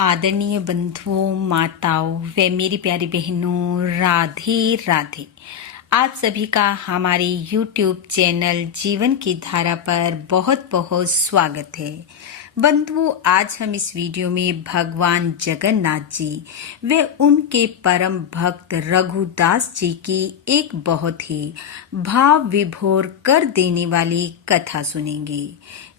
आदरणीय बंधुओं, माताओं व मेरी प्यारी बहनों, राधे राधे। आप सभी का हमारे YouTube चैनल जीवन की धारा पर बहुत बहुत स्वागत है। बंधुओं, आज हम इस वीडियो में भगवान जगन्नाथ जी व उनके परम भक्त रघुदास जी की एक बहुत ही भाव विभोर कर देने वाली कथा सुनेंगे,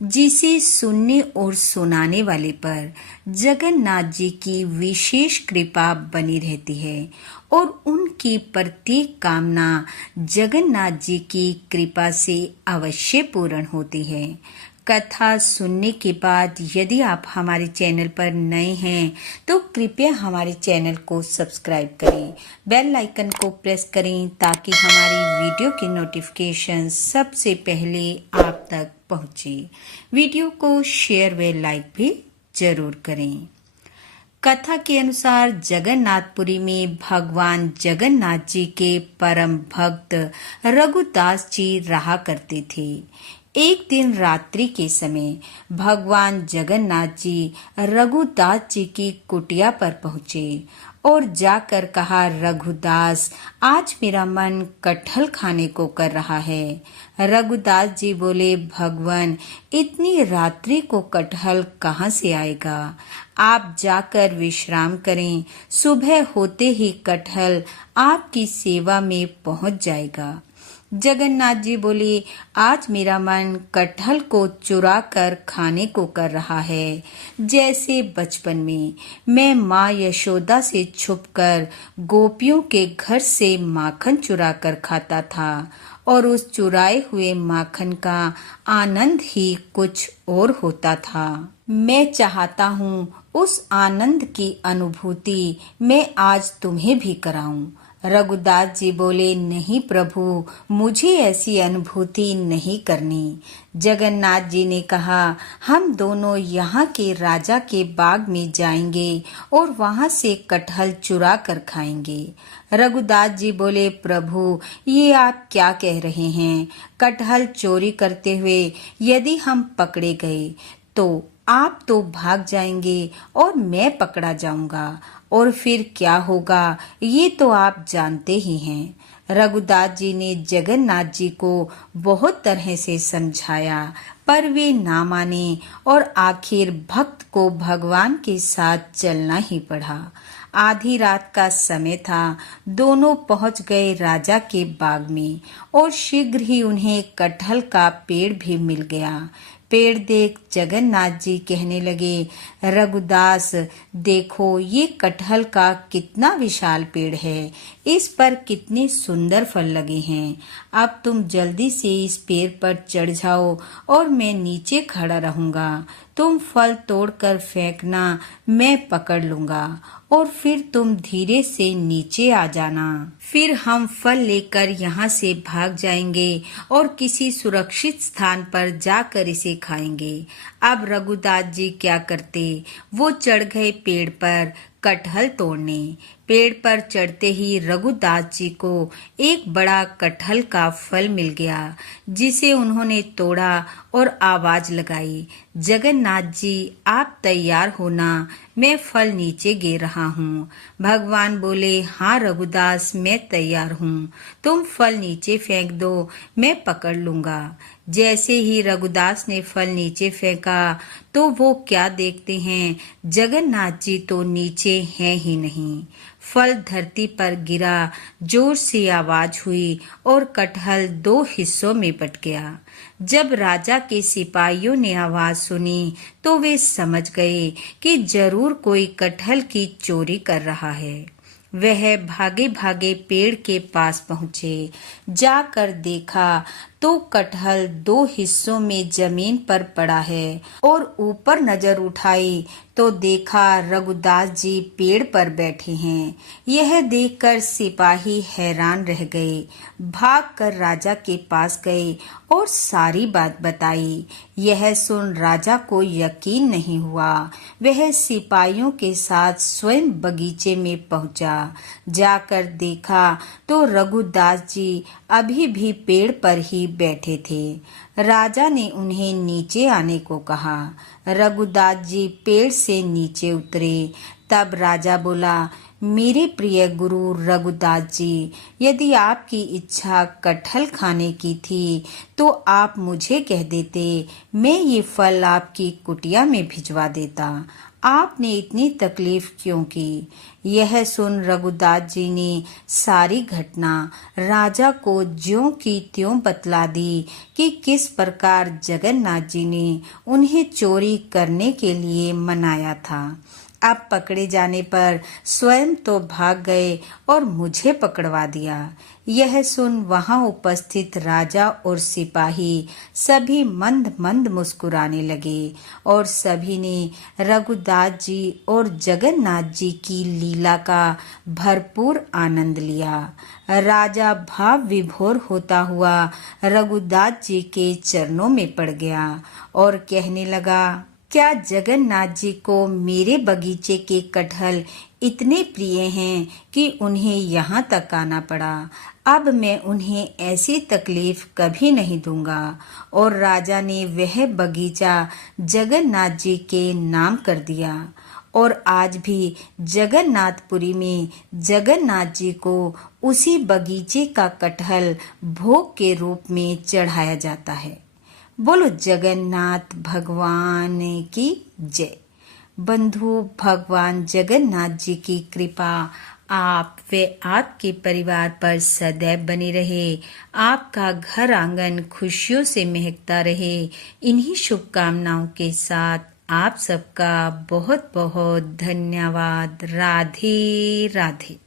जिसे सुनने और सुनाने वाले पर जगन्नाथ जी की विशेष कृपा बनी रहती है और उनकी प्रत्येक कामना जगन्नाथ जी की कृपा से अवश्य पूर्ण होती है। कथा सुनने के बाद यदि आप हमारे चैनल पर नए हैं तो कृपया हमारे चैनल को सब्सक्राइब करें, बेल आइकन को प्रेस करें ताकि हमारी वीडियो की नोटिफिकेशन सबसे पहले आप तक पहुंचे। वीडियो को शेयर व लाइक भी जरूर करें। कथा के अनुसार जगन्नाथपुरी में भगवान जगन्नाथ जी के परम भक्त रघुदास जी रहा करते थे। एक दिन रात्रि के समय भगवान जगन्नाथ जी रघुदास जी की कुटिया पर पहुंचे और जाकर कहा, रघुदास, आज मेरा मन कटहल खाने को कर रहा है। रघुदास जी बोले, भगवान, इतनी रात्रि को कटहल कहाँ से आएगा? आप जाकर विश्राम करें, सुबह होते ही कटहल आपकी सेवा में पहुंच जाएगा। जगन्नाथ जी बोले, आज मेरा मन कटहल को चुरा कर खाने को कर रहा है, जैसे बचपन में मैं माँ यशोदा से छुपकर गोपियों के घर से माखन चुरा कर खाता था और उस चुराए हुए माखन का आनंद ही कुछ और होता था। मैं चाहता हूँ उस आनंद की अनुभूति मैं आज तुम्हें भी कराऊं। रघुदास जी बोले, नहीं प्रभु, मुझे ऐसी अनुभूति नहीं करनी। जगन्नाथ जी ने कहा, हम दोनों यहाँ के राजा के बाग में जाएंगे और वहाँ से कटहल चुरा कर खाएंगे। रघुदास जी बोले, प्रभु, ये आप क्या कह रहे हैं? कटहल चोरी करते हुए यदि हम पकड़े गए तो आप तो भाग जाएंगे और मैं पकड़ा जाऊंगा, और फिर क्या होगा ये तो आप जानते ही हैं। रघुदास जी ने जगन्नाथ जी को बहुत तरह से समझाया, पर वे ना माने और आखिर भक्त को भगवान के साथ चलना ही पड़ा। आधी रात का समय था। दोनों पहुंच गए राजा के बाग में और शीघ्र ही उन्हें कटहल का पेड़ भी मिल गया। पेड़ देख जगन्नाथ जी कहने लगे, रघुदास, देखो ये कटहल का कितना विशाल पेड़ है, इस पर कितने सुंदर फल लगे हैं। अब तुम जल्दी से इस पेड़ पर चढ़ जाओ और मैं नीचे खड़ा रहूंगा। तुम फल तोड़कर फेंकना, मैं पकड़ लूंगा और फिर तुम धीरे से नीचे आ जाना। फिर हम फल लेकर यहाँ से भाग जाएंगे और किसी सुरक्षित स्थान पर जाकर इसे खाएंगे। अब रघुदास जी क्या करते? वो चढ़ गए पेड़ पर कटहल तोड़ने। पेड़ पर चढ़ते ही रघुदास जी को एक बड़ा कटहल का फल मिल गया, जिसे उन्होंने तोड़ा और आवाज लगाई, जगन्नाथ जी, आप तैयार होना, मैं फल नीचे गिर रहा हूँ। भगवान बोले, हाँ रघुदास, मैं तैयार हूँ, तुम फल नीचे फेंक दो, मैं पकड़ लूंगा। जैसे ही रघुदास ने फल नीचे फेंका तो वो क्या देखते हैं, जगन्नाथ जी तो नीचे हैं ही नहीं। फल धरती पर गिरा, जोर से आवाज हुई और कटहल 2 हिस्सों में बट गया। जब राजा के सिपाहियों ने आवाज सुनी तो वे समझ गए कि जरूर कोई कटहल की चोरी कर रहा है। वह भागे भागे पेड़ के पास पहुंचे। जाकर देखा तो कटहल 2 हिस्सों में जमीन पर पड़ा है और ऊपर नजर उठाई तो देखा रघुदास जी पेड़ पर बैठे हैं। यह देखकर सिपाही हैरान रह गए। भागकर राजा के पास गए और सारी बात बताई। यह सुन राजा को यकीन नहीं हुआ। वह सिपाहियों के साथ स्वयं बगीचे में पहुंचा। जाकर देखा तो रघुदास जी अभी भी पेड़ पर ही बैठे थे। राजा ने उन्हें नीचे आने को कहा। रघुदास जी पेड़ से नीचे उतरे। तब राजा बोला, मेरे प्रिय गुरु रघुदास जी, यदि आपकी इच्छा कटहल खाने की थी तो आप मुझे कह देते, मैं ये फल आपकी कुटिया में भिजवा देता। आपने इतनी तकलीफ क्यों की? यह सुन रघुदास जी ने सारी घटना राजा को ज्यों की त्यों बतला दी कि किस प्रकार जगन्नाथ जी ने उन्हें चोरी करने के लिए मनाया था। अब पकड़े जाने पर स्वयं तो भाग गए और मुझे पकड़वा दिया। यह सुन वहां उपस्थित राजा और सिपाही सभी मंद मंद मुस्कुराने लगे और सभी ने रघुदास जी और जगन्नाथ जी की लीला का भरपूर आनंद लिया। राजा भाव विभोर होता हुआ रघुदास जी के चरणों में पड़ गया और कहने लगा, क्या जगन्नाथ जी को मेरे बगीचे के कटहल इतने प्रिय हैं कि उन्हें यहाँ तक आना पड़ा। अब मैं उन्हें ऐसी तकलीफ कभी नहीं दूंगा। और राजा ने वह बगीचा जगन्नाथ जी के नाम कर दिया और आज भी जगन्नाथपुरी में जगन्नाथ जी को उसी बगीचे का कटहल भोग के रूप में चढ़ाया जाता है। बोलो जगन्नाथ भगवान की जय। बंधु, भगवान जगन्नाथ जी की कृपा आप व आपके परिवार पर सदैव बनी रहे। आपका घर आंगन खुशियों से महकता रहे। इन्हीं शुभकामनाओं के साथ आप सबका बहुत बहुत धन्यवाद। राधे राधे।